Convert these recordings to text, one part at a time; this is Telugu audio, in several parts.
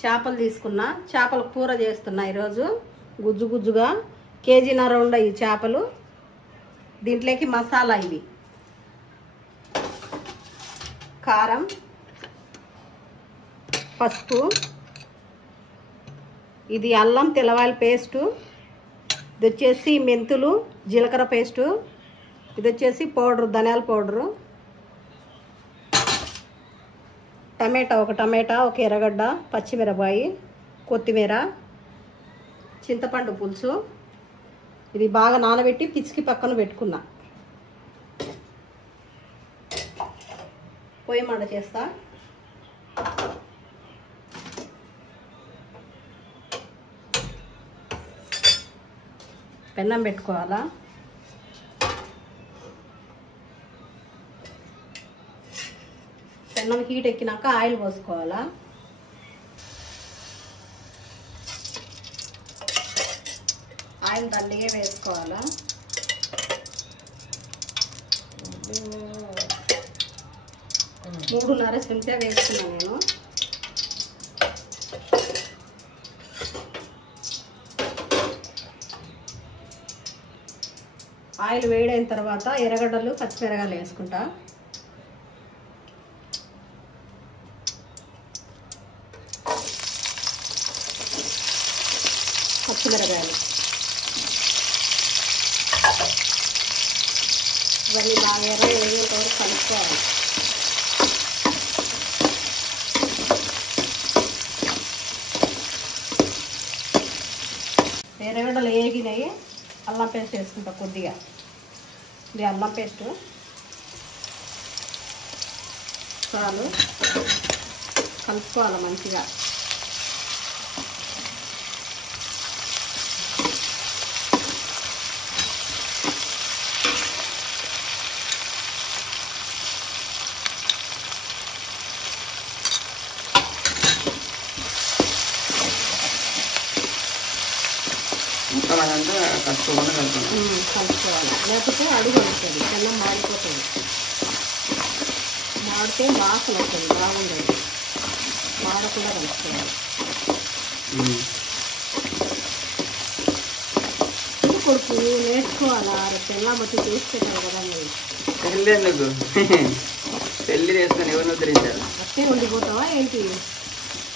చేపలు తీసుకున్నా, చేపల కూర చేస్తున్నా ఈరోజు. గుజ్జు గుజ్జుగా కేజీన్నర ఉన్నాయి ఈ చేపలు. దీంట్లోకి మసాలా ఇవి కారం, పసుపు, ఇది అల్లం తెల్లవాయల పేస్టు, ఇది వచ్చేసి మెంతులు జీలకర్ర పేస్టు, ఇది వచ్చేసి పౌడరు ధనియాల పౌడరు, టమాటా ఒక టమాటా, ఒక ఎర్రగడ్డ, పచ్చిమిరపాయి, కొత్తిమీర, చింతపండు పులుసు. ఇది బాగా నానబెట్టి పిచ్చికి పక్కన పెట్టుకున్నా. పొయ్యి మంట చేస్తా. పెన్నం పెట్టుకోవాలా. పెన్నం హీట్ ఎక్కినాక ఆయిల్ పోసుకోవాలా. ఆయిల్ దండిగా వేసుకోవాలా. మూడున్నర చెంచా వేసుకున్నాను నేను. ఆయిల్ వేడైన తర్వాత ఎర్రగడ్డలు పచ్చిమిరపకాయలు వేసుకుంటా. పచ్చిమిరపకాయలు ఇవన్నీ బాగా వేగేంత వరకు కలుపుకోవాలి. ఎర్రగడ్డలు వేగినాయి. అల్లం పేస్ట్ వేసుకుంటా కొద్దిగా. ఇది అల్లం పేస్ట్ చాలు, కలుపుకోవాలి మంచిగా. కలుపుకోవాలి, లేకపోతే అడుగు వస్తుంది, అన్నం మాడిపోతుంది. మాడితే వాసన వస్తుంది, బాగుండదు. మాడకుండా కలుపుకోవాలి. కొడుకు నేర్చుకోవాలా, తెల్లా మట్టి చేసి పెట్టారు కదా మీరు. పెళ్లి చేసుకొని ఎవరిని ఉద్ధరించారు? అట్టే వండిపోతావా ఏంటి?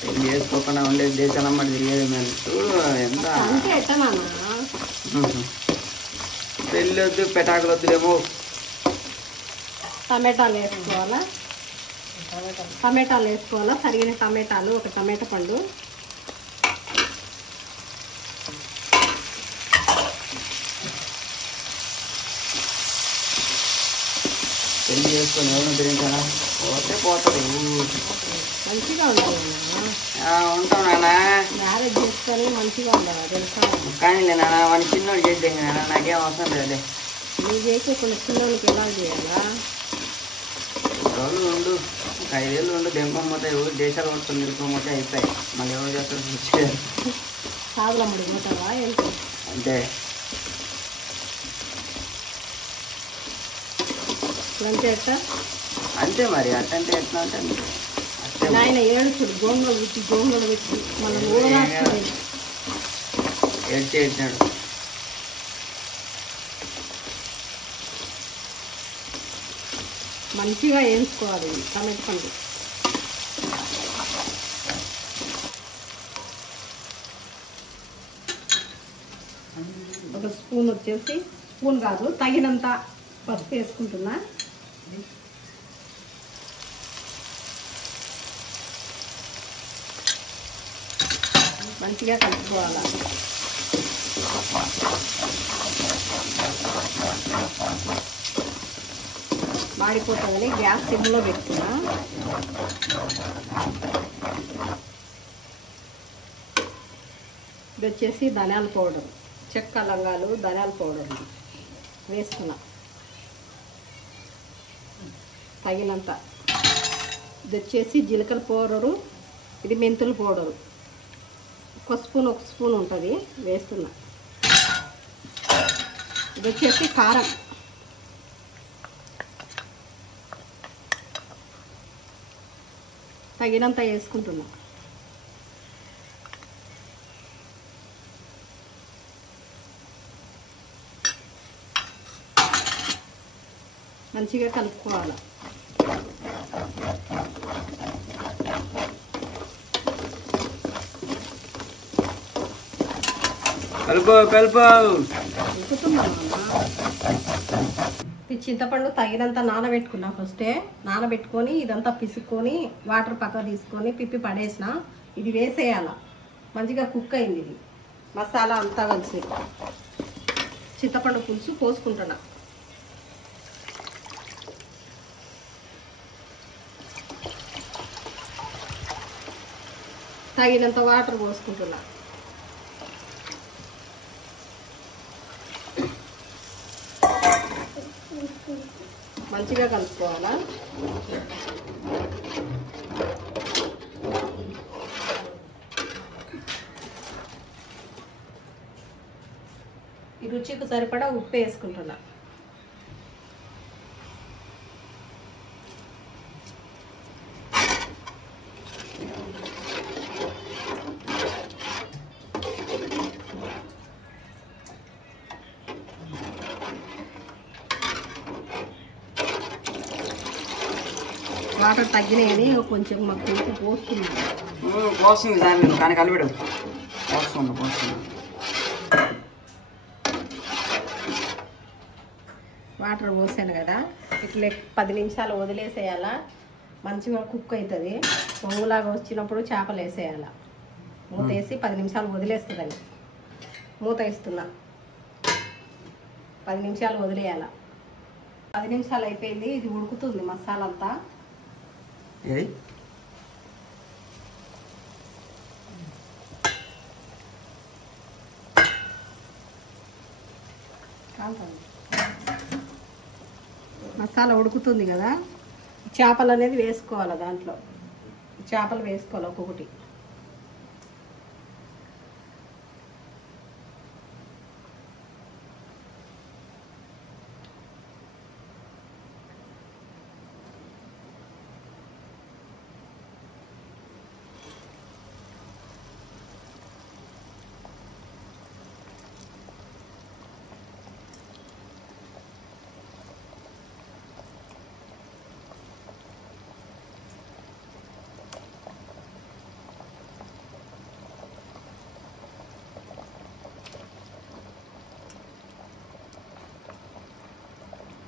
పెళ్లి చేసుకోకుండా ఉండేది దేశాలమ్మటి తిరిగేది. మేము చూడు ఎంత అంటే ఎట్టనా. పెళ్ళి వద్దు పెటాకులు వద్దులేమో. టమాటాలు వేసుకోవాలా. టమాటాలు వేసుకోవాలా. తరిగిన టమాటాలు, ఒక టమాటా పండు, పెళ్లి చేసుకొని ఎవరిని ఉద్ధరించారా? పోతే పోతుంది. మంచిగా ఉండాలి. ఉంటాం నాన్న. మ్యారేజ్ చేసుకొని మంచిగా ఉండాలి తెలుసా. కానీ నాన్న వాడిని చిన్నోడు చేద్దాం నాన్న, నాకేం అవసరం లేదు. నువ్వు చేయకుండా చిన్నోళ్ళకి ఎలా చేయాలా? రోజులు ఉండు, 5 ఏళ్ళు ఉండు, దెంపకపోతే ఎవరు దేశాలు పట్టుకొని నిలుపుకోకపోతే అయిపోయి మళ్ళీ ఎవరు చేస్తారు? సాగులో ముడి పోతావా ఏంటి? అంతే. అంతే ఎట్ట? అంతే మరి. అట్టంటే ఎట్లా అంటే ఆయన ఏడుచుడు గోంగలు పెట్టి మనం ఊడరాస్తుంది. ఏడ్చాడు. మంచిగా వేయించుకోవాలి టమాటా పండు. ఒక స్పూన్ వచ్చేసి, స్పూన్ కాదు తగినంత పసుపు వేసుకుంటున్నా. మంచిగా కలుపుకోవాలి. మాడిపోతుందని గ్యాస్ సిమ్లో పెట్టుకున్నా. ఇది వచ్చేసి ధనియాల పౌడర్, చెక్క లవంగాలు ధనియాల పౌడర్ వేసుకున్నా తగినంత. ఇది వచ్చేసి జీలకర్ర పౌడరు, ఇది మెంతుల పౌడరు, ఒక స్పూన్ ఉంటుంది వేస్తున్నా. ఇది వచ్చేసి కారం, తగినంత వేసుకుంటున్నా. మంచిగా కలుపుకోవాలి. ఈ చింతపండు తగినంత నానబెట్టుకున్నా. ఫస్టే నానబెట్టుకొని ఇదంతా పిసుక్కొని వాటర్ పక్క తీసుకొని పిప్పి పడేసిన. ఇది వేసేయాల. మంచిగా కుక్ అయింది. ఇది మసాలా అంతా కలిసి చింతపండు పులుసు పోసుకుంటున్నా. తగినంత వాటర్ పోసుకుంటున్నా. మంచిగా కలుపుకోవాలా. ఈ రుచికి సరిపడా ఉప్పు వేసుకుంటున్నా. వాటర్ తగ్గినాయని కొంచెం మాకు ఉప్పు పోస్తుంది దాన్ని కానీ కలిపెడు పోస్తుంది. వాటర్ పోసాను కదా, ఇట్లా 10 నిమిషాలు వదిలేసేయాలా. మంచిగా కుక్ అవుతుంది. పొంగులాగా వచ్చినప్పుడు చేపలు వేసేయాల. మూత వేసి 10 నిమిషాలు వదిలేస్తుందని మూత వేస్తున్నా. 10 నిమిషాలు వదిలేయాల. 10 నిమిషాలు అయిపోయింది. ఇది ఉడుకుతుంది మసాలా అంతా. ఇది మసాలా ఉడుకుతుంది కదా, చేపలు అనేది వేసుకోవాలి. దాంట్లో చేపలు వేసుకోవాలి ఒక్కొక్కటి.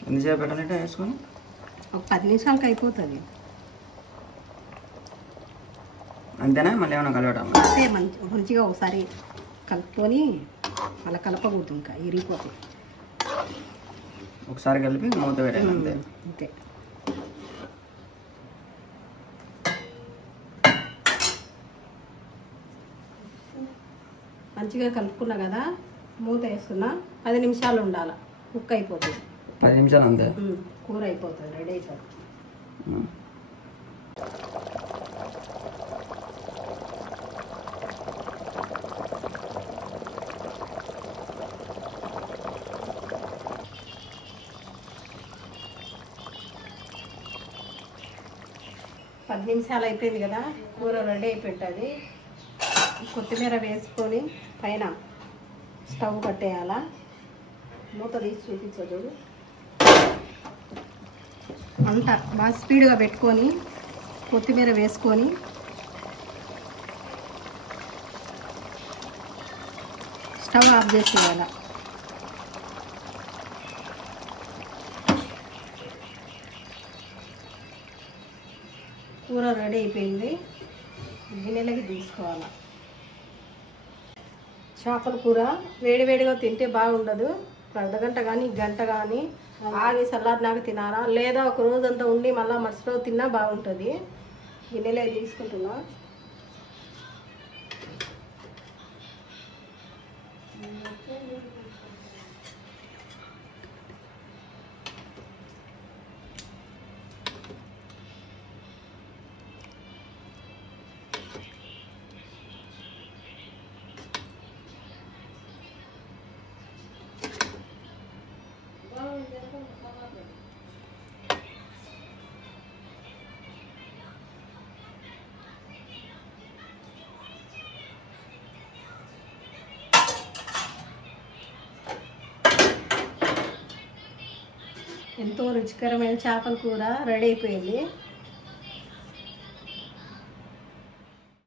ఎంతసేపు పెట్టాలంటే వేసుకొని ఒక 10 నిమిషాలకి అయిపోతుంది. అంతేనా? మళ్ళీ ఏమైనా కలవటం? అంటే మంచిగా ఒకసారి కలుపుకొని మళ్ళీ కలపకూడదు, ఇంకా ఇరిగిపోతుంది. ఒకసారి కలిపి మూత పెట్టాలి అంతే. అంతే. మంచిగా కలుపుకున్నా కదా, మూత వేస్తున్నా. 10 నిమిషాలు ఉండాలి. కుక్ అయిపోతుంది. 10 నిమిషాలు అంతే. కూర అయిపోతుంది, రెడీ అయిపోతుంది. పది నిమిషాలు అయిపోయింది కదా, కూర రెడీ అయిపోతుంది. కొత్తిమీర వేసుకొని పైన స్టవ్ కట్టేయాలా. మూత తీసి చూపించదు. అంతా బాగా స్పీడ్గా పెట్టుకొని కొత్తిమీర వేసుకొని స్టవ్ ఆఫ్ చేసేయాలి. కూర రెడీ అయిపోయింది. గిన్నెలకి తీసుకోవాలి. చేపల కూర వేడివేడిగా తింటే బాగుండదు. అర్ధగంట కానీ గంట కానీ ఆగి చల్లారినాక తినాలా, లేదా ఒక రోజంతా ఉండి మళ్ళీ మరుసటి తిన్నా బాగుంటుంది. గిన్నెలే తీసుకుంటున్నా. ఎంతో రుచికరమైన చేపల కూర రెడీ అయిపోయింది.